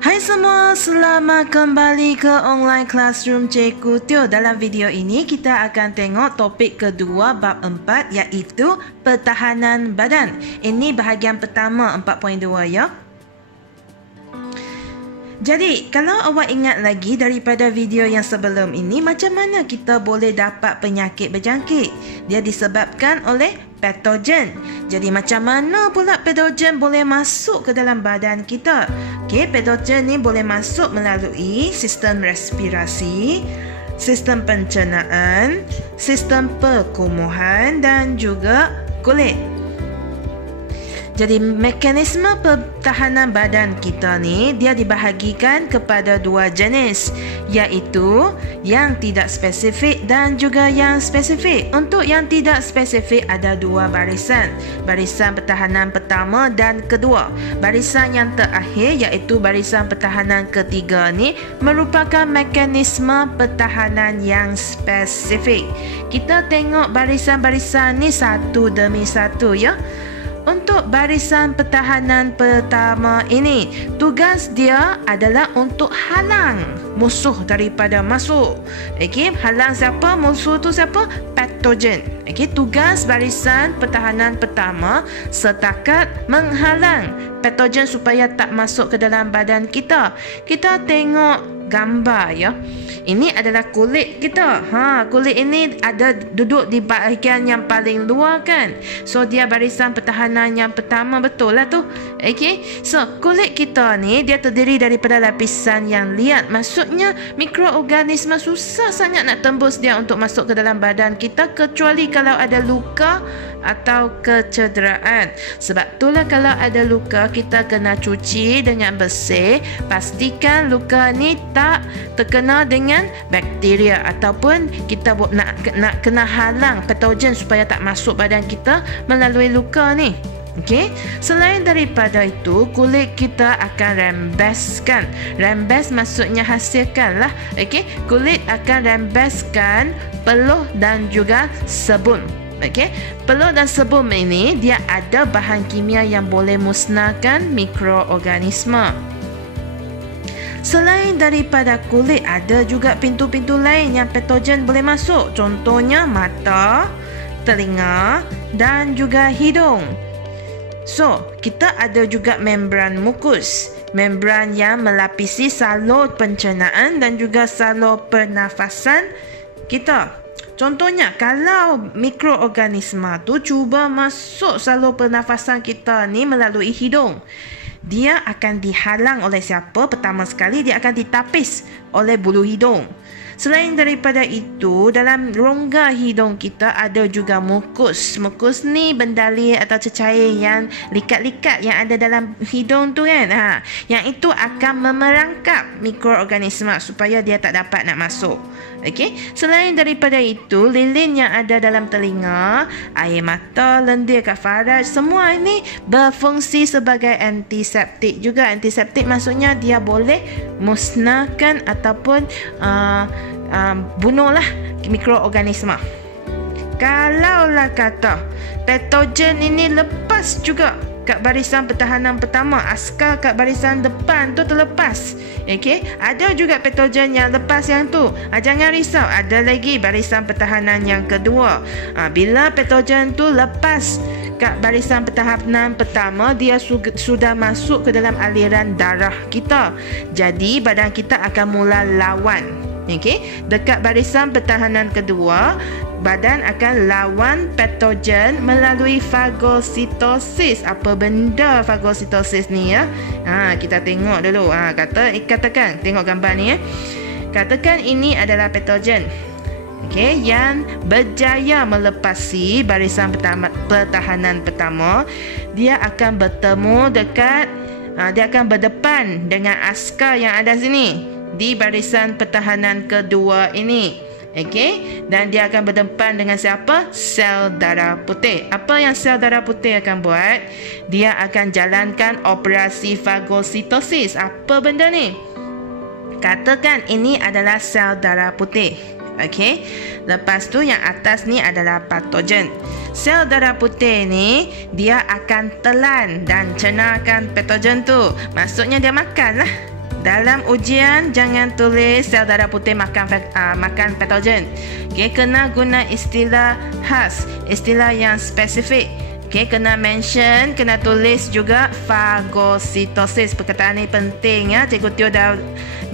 Hai semua, selamat kembali ke online classroom Cikgu Teo. Dalam video ini kita akan tengok topik kedua bab 4 iaitu pertahanan badan. Ini bahagian pertama 4.2 ya. Jadi, kalau awak ingat lagi daripada video yang sebelum ini, macam mana kita boleh dapat penyakit berjangkit? Dia disebabkan oleh patogen. Jadi, macam mana pula patogen boleh masuk ke dalam badan kita? Okey, patogen ni boleh masuk melalui sistem respirasi, sistem pencernaan, sistem perkumuhan dan juga kulit. Jadi mekanisme pertahanan badan kita ni dia dibahagikan kepada dua jenis, iaitu yang tidak spesifik dan juga yang spesifik. Untuk yang tidak spesifik ada dua barisan. Barisan pertahanan pertama dan kedua. Barisan yang terakhir iaitu barisan pertahanan ketiga ni merupakan mekanisme pertahanan yang spesifik. Kita tengok barisan-barisan ni satu demi satu ya. Untuk barisan pertahanan pertama ini, tugas dia adalah untuk halang musuh daripada masuk. Okey, halang siapa? Musuh tu siapa? Patogen. Okey, tugas barisan pertahanan pertama setakat menghalang patogen supaya tak masuk ke dalam badan kita. Kita tengok gambar ya. Ini adalah kulit kita. Kulit ini ada duduk di bahagian yang paling luar kan. So dia barisan pertahanan yang pertama, betul lah tu. Okey. So kulit kita ni dia terdiri daripada lapisan yang liat. Maksudnya mikroorganisme susah sangat nak tembus dia untuk masuk ke dalam badan kita kecuali kalau ada luka atau kecederaan. Sebab itulah kalau ada luka kita kena cuci dengan bersih. Pastikan luka ni tak terkena dengan bakteria ataupun kita nak kena halang patogen supaya tak masuk badan kita melalui luka ni. Okey, selain daripada itu, kulit kita akan rembeskan. Rembes maksudnya hasilkan lah. Okey, kulit akan rembeskan peluh dan juga sebum. Okey, peluh dan sebum ini dia ada bahan kimia yang boleh musnahkan mikroorganisme. Selain daripada kulit, ada juga pintu-pintu lain yang patogen boleh masuk. Contohnya mata, telinga dan juga hidung. So, kita ada juga membran mukus. Membran yang melapisi salur pencernaan dan juga salur pernafasan kita. Contohnya, kalau mikroorganisme tu cuba masuk salur pernafasan kita ni melalui hidung, dia akan dihalang oleh siapa? Pertama sekali, dia akan ditapis oleh bulu hidung. Selain daripada itu, dalam rongga hidung kita ada juga mukus. Mukus ni bendali atau cecair yang likat-likat yang ada dalam hidung tu kan. Yang itu akan memerangkap mikroorganisme supaya dia tak dapat nak masuk. Okey. Selain daripada itu, lilin yang ada dalam telinga, air mata, lendir kat faraj, semua ini berfungsi sebagai antiseptik juga. Antiseptik maksudnya dia boleh musnahkan ataupun bunuhlah mikroorganisme. Kalaulah kata patogen ini lepas juga kat barisan pertahanan pertama, askar kat barisan depan tu terlepas. Okey, ada juga patogen yang lepas yang tu. Jangan risau, ada lagi barisan pertahanan yang kedua. Bila patogen tu lepas kat barisan pertahanan pertama, dia sudah masuk ke dalam aliran darah kita. Jadi badan kita akan mula lawan. Okey, dekat barisan pertahanan kedua, badan akan lawan patogen melalui fagositosis. Apa benda fagositosis ni ya? Kita tengok dulu. Katakan, tengok gambar ni ya. Katakan ini adalah patogen. Okey, yang berjaya melepasi barisan pertahanan pertama, dia akan bertemu dekat dia akan berdepan dengan askar yang ada sini di barisan pertahanan kedua ini. Okey, dan dia akan berdepan dengan siapa? Sel darah putih. Apa yang sel darah putih akan buat? Dia akan jalankan operasi fagositosis. Apa benda ni? Katakan ini adalah sel darah putih. Okey. Lepas tu yang atas ni adalah patogen. Sel darah putih ni dia akan telan dan cernahkan patogen tu. Maksudnya dia makan lah. dalam ujian jangan tulis sel darah putih makan patogen. Okey, kena guna istilah khas, istilah yang spesifik. Okey, kena mention, kena tulis juga fagositosis. Perkataan ni penting ya. Cikgu Teo dah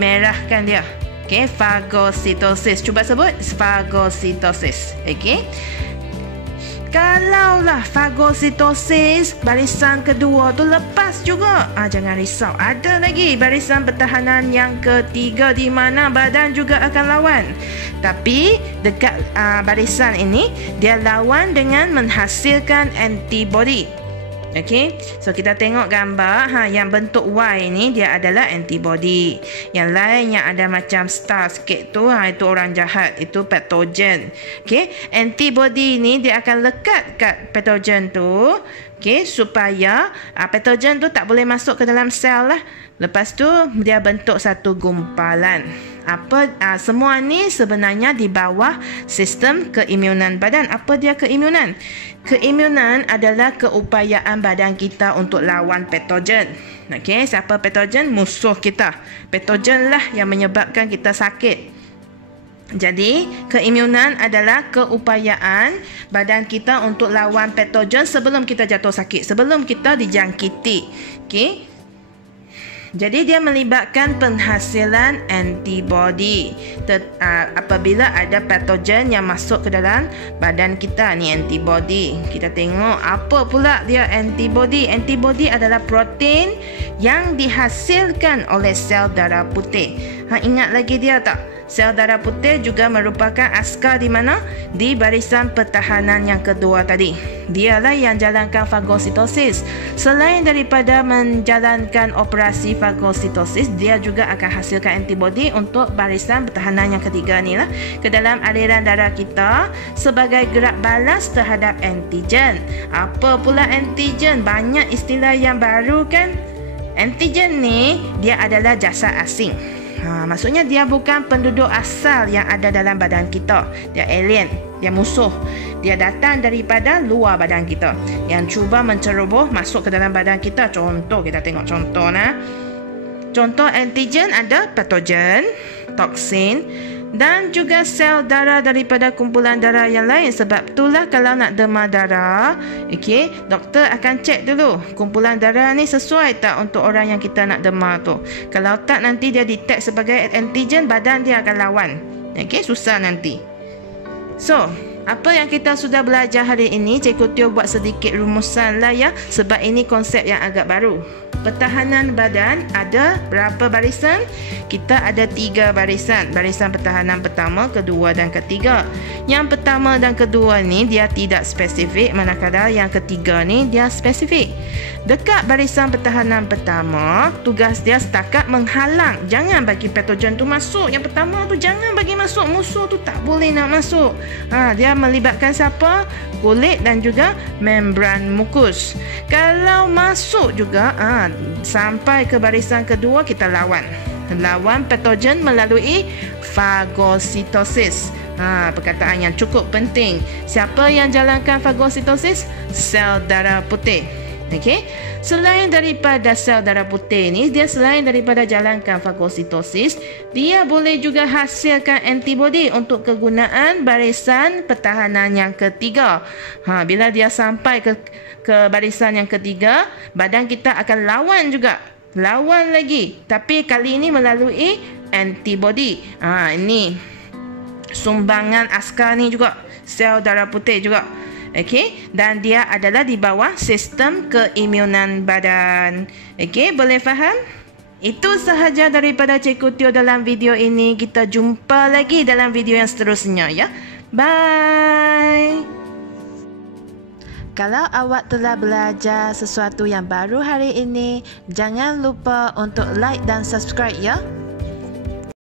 merahkan dia. Okey, fagositosis. Cuba sebut fagositosis. Okey. Kalaulah fagositosis barisan kedua tu lepas juga, jangan risau. Ada lagi barisan pertahanan yang ketiga di mana badan juga akan lawan. Tapi dekat barisan ini dia lawan dengan menghasilkan antibody. Okey, so kita tengok gambar yang bentuk Y ni dia adalah antibody. Yang lain yang ada macam star sikit tu itu orang jahat, itu patogen. Okey, antibody ni dia akan lekat kat patogen tu, okey, supaya patogen tu tak boleh masuk ke dalam sel lah. Lepas tu dia bentuk satu gumpalan. Semua ni sebenarnya di bawah sistem keimunan badan. Apa dia keimunan? Keimunan adalah keupayaan badan kita untuk lawan patogen. Okey, siapa patogen? Musuh kita. Patogen lah yang menyebabkan kita sakit. Jadi, keimunan adalah keupayaan badan kita untuk lawan patogen sebelum kita jatuh sakit, sebelum kita dijangkiti. Okey. Jadi dia melibatkan penghasilan antibody. Apabila ada patogen yang masuk ke dalam badan kita, ni antibody. Kita tengok apa pula dia antibody. Antibody adalah protein yang dihasilkan oleh sel darah putih. Ingat lagi dia tak? Sel darah putih juga merupakan askar di mana? Di barisan pertahanan yang kedua tadi. Dialah yang jalankan fagositosis. Selain daripada menjalankan operasi fagositosis, dia juga akan hasilkan antibody untuk barisan pertahanan yang ketiga ni lah, ke dalam aliran darah kita sebagai gerak balas terhadap antigen. Apa pula antigen? Banyak istilah yang baru kan? Antigen ni dia adalah jasad asing. Maksudnya dia bukan penduduk asal yang ada dalam badan kita. Dia alien, dia musuh. Dia datang daripada luar badan kita yang cuba menceroboh masuk ke dalam badan kita. Contoh, kita tengok contoh nah. Contoh antigen ada patogen, toksin dan juga sel darah daripada kumpulan darah yang lain. Sebab itulah kalau nak demam darah, okey, doktor akan cek dulu kumpulan darah ni sesuai tak untuk orang yang kita nak demam tu. Kalau tak, nanti dia detect sebagai antigen, badan dia akan lawan. Okey, susah nanti. So, apa yang kita sudah belajar hari ini, Cikgu Teo buat sedikit rumusan lah ya, sebab ini konsep yang agak baru. Pertahanan badan ada berapa barisan? Kita ada 3 barisan. Barisan pertahanan pertama, kedua dan ketiga. Yang pertama dan kedua ni dia tidak spesifik, manakala yang ketiga ni dia spesifik. Dekat barisan pertahanan pertama, tugas dia setakat menghalang, jangan bagi patogen tu masuk. Yang pertama tu jangan bagi masuk, musuh tu tak boleh nak masuk. Dia melibatkan siapa? Kulit dan juga membran mukus. Kalau masuk juga, sampai ke barisan kedua kita lawan patogen melalui fagositosis. Perkataan yang cukup penting. Siapa yang jalankan fagositosis? Sel darah putih. Okey. Selain daripada sel darah putih ni, dia selain daripada jalankan fagositosis, dia boleh juga hasilkan antibody untuk kegunaan barisan pertahanan yang ketiga. Bila dia sampai ke barisan yang ketiga, badan kita akan lawan juga. Lawan lagi, tapi kali ini melalui antibody. Ini sumbangan askar ni juga, sel darah putih juga. Okey, dan dia adalah di bawah sistem keimunan badan. Okey, boleh faham? Itu sahaja daripada Cikgu Teo dalam video ini. Kita jumpa lagi dalam video yang seterusnya ya. Bye. Kalau awak telah belajar sesuatu yang baru hari ini, jangan lupa untuk like dan subscribe ya.